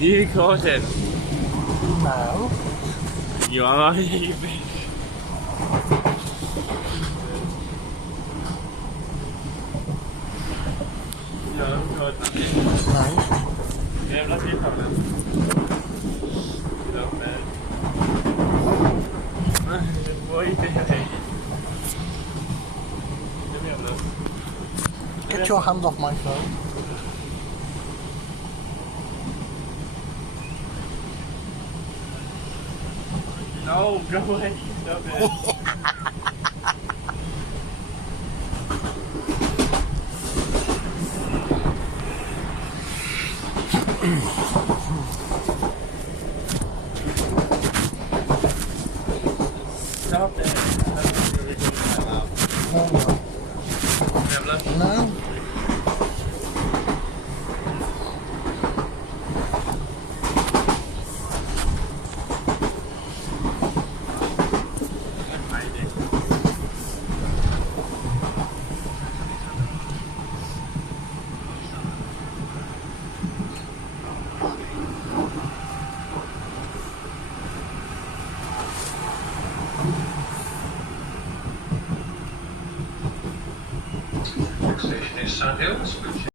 You caught it. No. You are you fish. You caught it. No. Jävla tillfälle. Idag med. Det var inte hej. Det menar du? Get your hand off my phone. No, go away. Stop it. Stop it. That's really good. No. Jävlar. No. Next station is Sandhills.